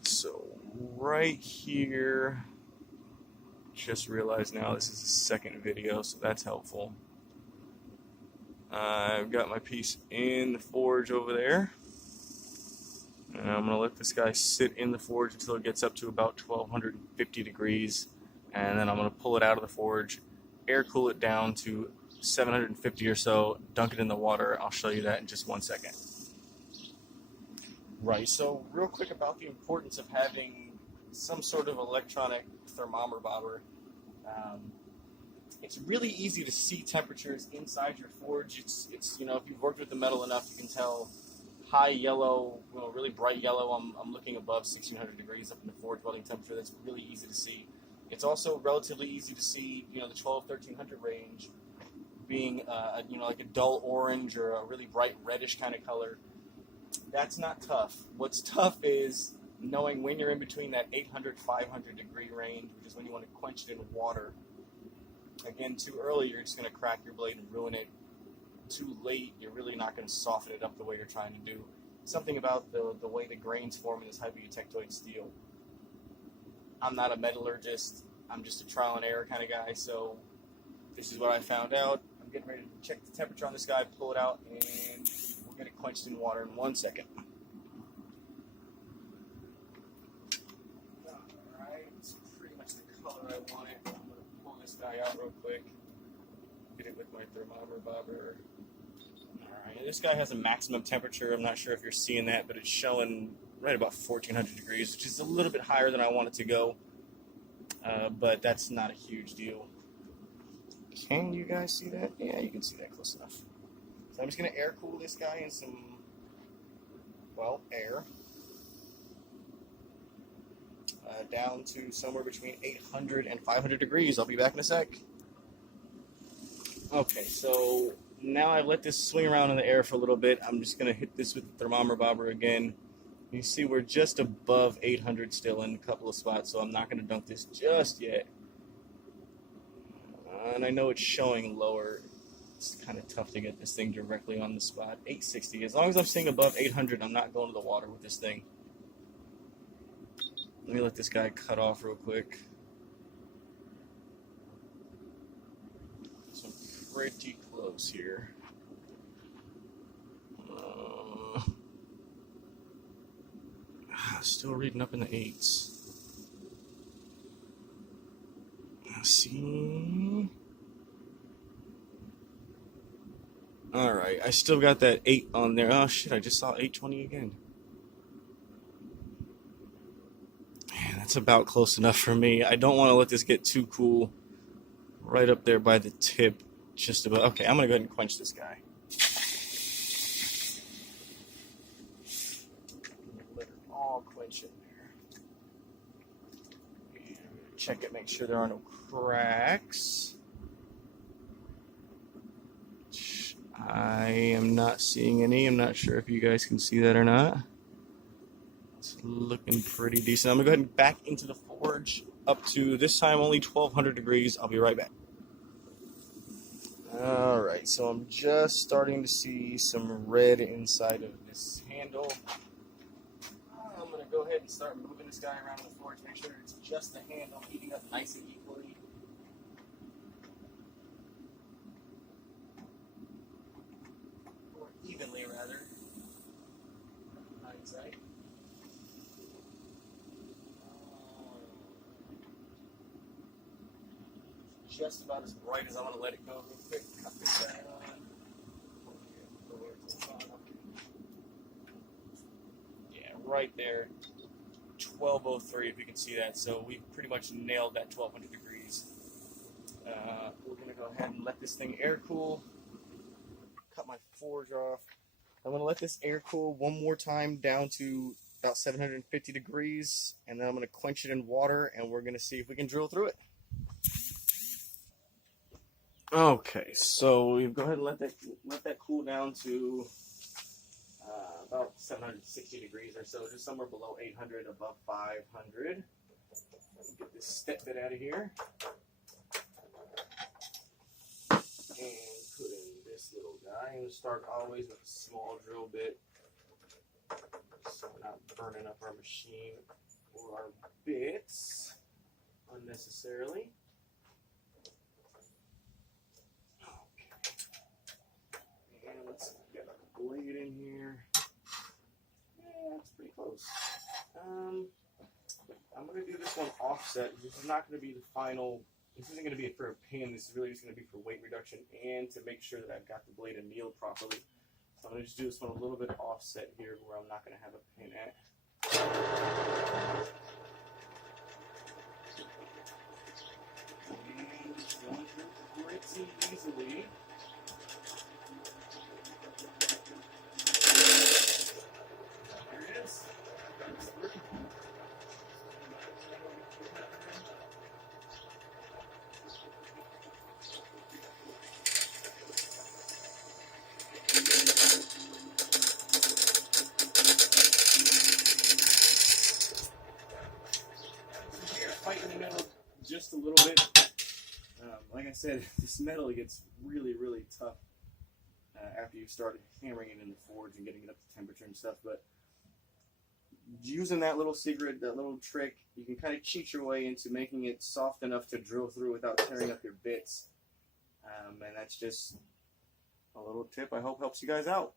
Alright, so right here, just realized now this is the second video, so that's helpful. I've got my piece in the forge over there. And I'm going to let this guy sit in the forge until it gets up to about 1250 degrees. And then I'm going to pull it out of the forge, air cool it down to 750 or so, dunk it in the water. I'll show you that in just 1 second. Right, so real quick about the importance of having some sort of electronic thermometer bobber. It's really easy to see temperatures inside your forge. It's if you've worked with the metal enough, you can tell high yellow, really bright yellow. I'm looking above 1600 degrees up in the forge welding temperature. That's really easy to see. It's also relatively easy to see, the 1300 range being, like a dull orange or a really bright reddish kind of color. That's not tough. What's tough is knowing when you're in between that 800, 500 degree range, which is when you want to quench it in water. Again, too early, you're just going to crack your blade and ruin it. Too late, you're really not going to soften it up the way you're trying to do. Something about the way the grains form in this high butectoid steel. I'm not a metallurgist. I'm just a trial and error kind of guy, so this is what I found out. I'm getting ready to check the temperature on this guy, pull it out, and we'll get it quenched in water in 1 second. Alright, it's pretty much the color I want it. I'm going to pull this guy out real quick. Get it with my thermometer bobber. Alright, this guy has a maximum temperature. I'm not sure if you're seeing that, but it's showing right about 1400 degrees, which is a little bit higher than I want it to go. But that's not a huge deal. Can you guys see that? Yeah, you can see that close enough. So I'm just going to air cool this guy in some, air. Down to somewhere between 800 and 500 degrees. I'll be back in a sec. Okay, so now I've let this swing around in the air for a little bit. I'm just going to hit this with the thermometer bobber again. You see we're just above 800 still in a couple of spots, so I'm not going to dunk this just yet. And I know it's showing lower. It's kind of tough to get this thing directly on the spot. 860. As long as I'm staying above 800, I'm not going to the water with this thing. Let me let this guy cut off real quick. So I'm pretty close here. Still reading up in the 8s. See? Alright, I still got that 8 on there. Oh shit, I just saw 820 again. Man, that's about close enough for me. I don't want to let this get too cool. Right up there by the tip. Just about. Okay, I'm going to go ahead and quench this guy. Let it all quench in there. And check it, make sure there are no cracks. I am not seeing any. I'm not sure if you guys can see that or not. It's looking pretty decent. I'm going to go ahead and back into the forge up to this time only 1200 degrees. I'll be right back. Alright, so I'm just starting to see some red inside of this handle. I'm going to go ahead and start moving this guy around in the forge, make sure it's just the handle heating up nice and equally. Or evenly, rather. Hindsight. Just about as bright as I want to let it go. Real quick, cut this guy on. Yeah, right there. 1203, if you can see that. So we pretty much nailed that 1200 degrees. We're going to go ahead and let this thing air cool. Cut my forge off. I'm going to let this air cool one more time down to about 750 degrees. And then I'm going to quench it in water, and we're going to see if we can drill through it. Okay, so we go ahead and let that cool down to about 760 degrees or so, just somewhere below 800, above 500. Get this step bit out of here. And put in this little guy. I'm going to start always with a small drill bit. so we're not burning up our machine or our bits unnecessarily. Okay. And let's get our blade in here. Yeah, it's pretty close. I'm going to do this one offset. This is not going to be the final. This isn't going to be for a pin. This is really just going to be for weight reduction and to make sure that I've got the blade annealed properly. So I'm going to just do this one a little bit offset here where I'm not going to have a pin at. And just going through pretty easily. There it is. That's through. Fight in the middle just a little bit. Like I said, this metal gets really, really tough after you start hammering it in the forge and getting it up to temperature and stuff. But using that little secret, that little trick, you can kind of cheat your way into making it soft enough to drill through without tearing up your bits. And that's just a little tip I hope helps you guys out.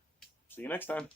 See you next time.